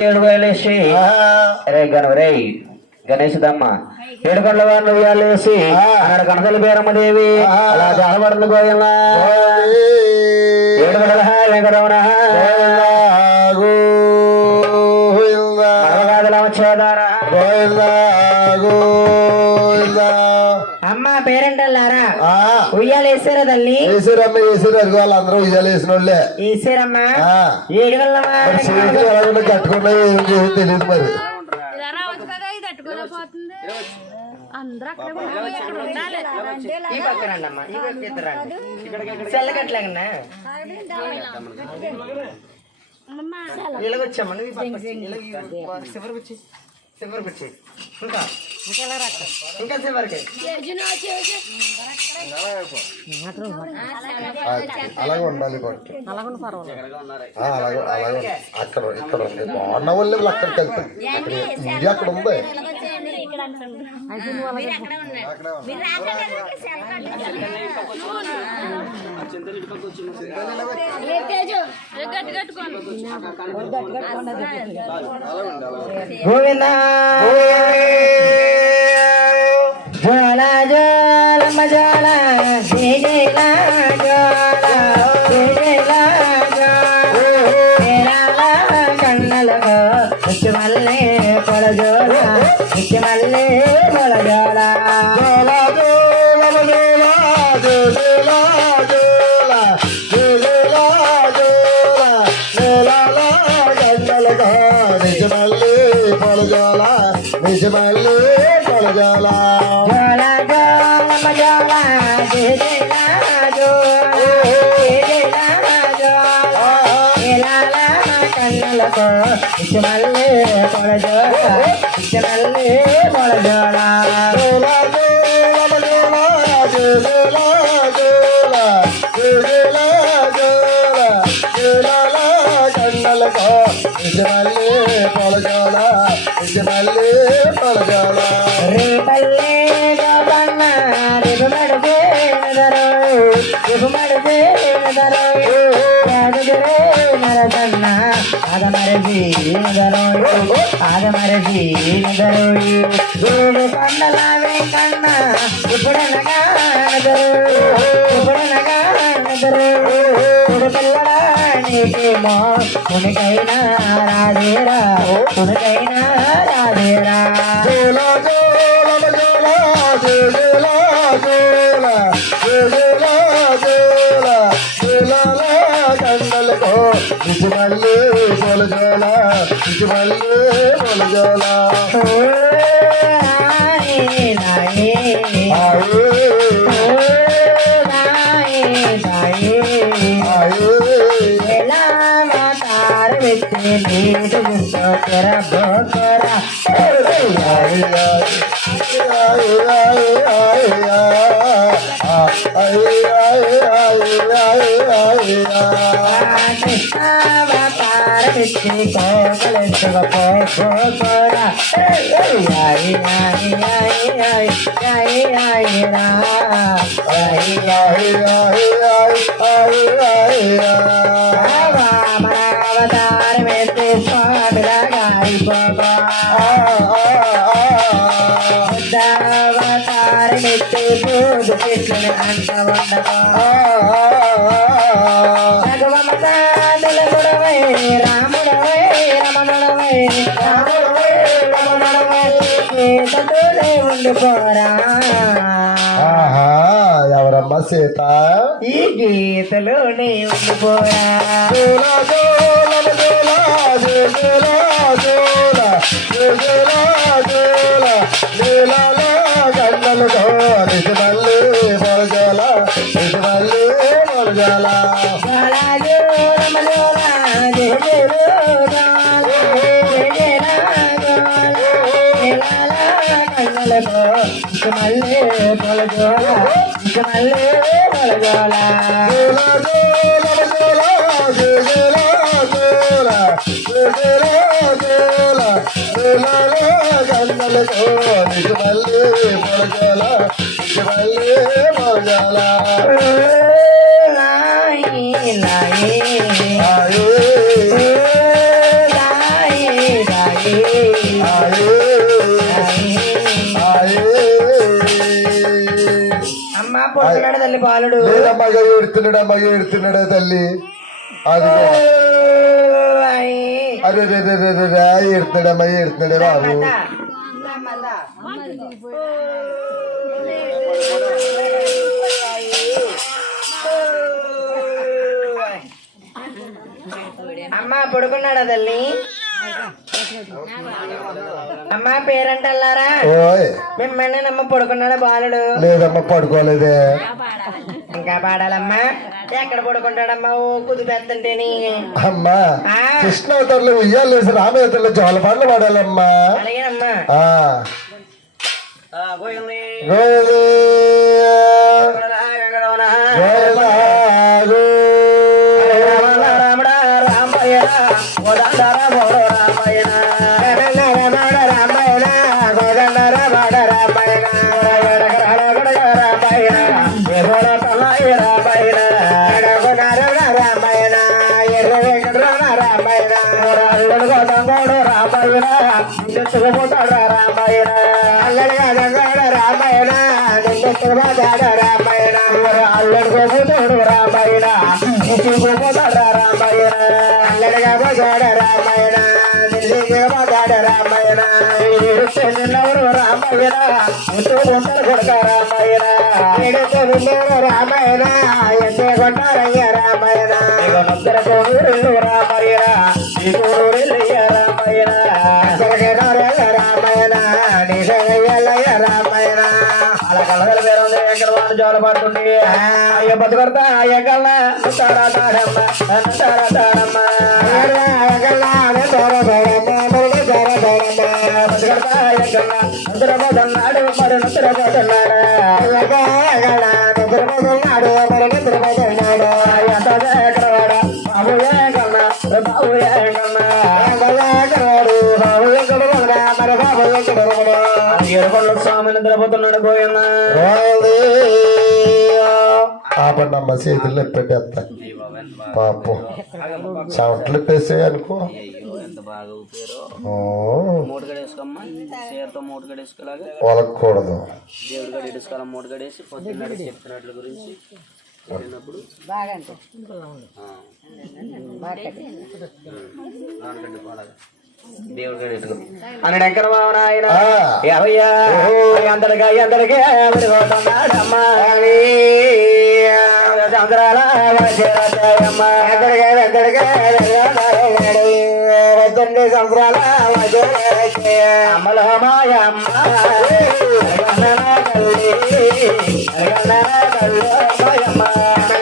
ఏడు వేలేసి రే గను రే గణేశదమ్మ. ఏడుకొండ వారిని వేయాలేసి అన్నాడు కనతల బీరమ్మదేవి అలా చాలబడుతుంది ఏడు ఏడుకొండల వెంకటరమణ అమ్మా పేరెంటారా వేసారా తల్లి వేసారమ్మ వేసారు అది వాళ్ళు అందరూ ఉయ్యాలు వేసిన వాళ్ళే వేసారమ్మా ఏడుగల్లమ్మా కట్టుకున్నా ఏం తెలియదు మరి. చల్లగట్లేగన్నా ఇలాగొచ్చామన్నా వచ్చి చివరికి వచ్చి ఇంకా? ఇంకా ఎలా రాక ఇంకా చివరికి అలాగే ఉండాలి అలాగే అలాగే అక్కడ ఇక్కడ ఉంది బాగున్న వాళ్ళు అక్కడ ఉంది గోవిందా జ్వాల జ్వాలమ్మ మళ్ళీ మలగాడా నిజమల్లి పొలజాల నిజమల్లి పొలజాల పొలజాల పొలజాల ಇಷ್ಟನಲ್ಲಿ ಮೊಳಜೋಳ ಇಷ್ಟನಲ್ಲಿ ಮೊಳಜೋಳ ఇష్టమల్లి పొలజోళ ఇష్టమల్లి పొలజోళ రేపల్లె మరచి నిదరుడి గోడు కొండల వెంకన్న ఇప్పుడు ఇప్పుడనగా పిల్లడా నీకేమో ఉనికైనా రాదేరా ఉనికైనా రాదేరా జూలో జూలో జూలో జూలో జూలో జూలో జూలో కండలకు మళ్ళీ జోల జోలా বলে বল জলা করা করা अवतार में ते स्वामी लगाई बाबा अवतार में ते बोध कृष्ण अंत मंडप పట్టుకోరా ఎవరమ్మ సీత? ఈ గీతలోనే ఉండిపోరా గంగలు గోరి మళ్ళీ మరగల మలగో మళ్ళీ మలగోల మళ్ళీ మలగోల మళ్ళీ మలగోల మళ్ళీ మలగోల పడుకున్నాడు తల్లి బాలుడు లేదమ్మా ఏడుతున్నాడమ్మా ఏడుతున్నాడే తల్లి అది అయ్. అరే రే రే రే రే రే ఏడుతున్నాడమ్మా ఏడుతున్నాడే బాబు దా. దా. అమ్మ పడుకున్నాడా తల్లి అమ్మ పేరంటల్లారా? ఓయ్. మిమ్మల్ని నమ్మ పడుకున్నాడా బాలుడు? లేదమ్మా పడుకోలేదే. ఇంకా పాడాలమ్మా? ఎక్కడ పడుకుంటాడమ్మా? ఓ కుది పెద్దంటేని అమ్మా ఆ. కృష్ణ అవతారంలో ఉయ్యాలు వేసి రామయ్యతల్లో జోలపాటలు పాడాలమ్మా. అలాగేనమ్మా. ఆ. రామాయణ. రాజుడు గోదంగోడు రామాయణ నిండుకుపోతాడు రామాయణ రామాయణ నిండుకుపోతాడు రామాయణ అల్లడి గోపుతాడు రామాయణ నిండుకుపోతాడు రామాయణ అల్లడిగా రామాయణ నిండుకుపోతాడు రామాయణ నిన్నవరు రామాయణ ఎంతో ఉంటారు కొడక రామాయణ రామాయణ కొట్టారయ్య రామాయణ ఇక నొద్దర కోడూరు రామాయణ ఈ కోడూరు రామాయణ రామాయణ నిజయ్య రామాయణ అలా కలగల పేరు ఉంది ఎక్కడ జోల పడుతుంది అయ్య బతుకొడతా అయ్య తాడా తాడమ్మ తాడా తాడమ్మ బతుకొడతా మరి నిద్రపోతున్నాడు గోయన్న ఆపండమ్మ చేతుల్లో పెట్టేస్తా పాపం. చెమటలు పెట్టేసాయి అనుకో. ఎంత బాగా అన్నాడు బావ నాయన ఆ. ఏవయ్యా అందరిగా అందరికీ ఎవరిపోతున్నాడమ్మా చంద్రాల వచ్చేరమ్మా ఎక్కడికి ఎక్కడికి వద్దండి అమ్మల తల్లి తల్లి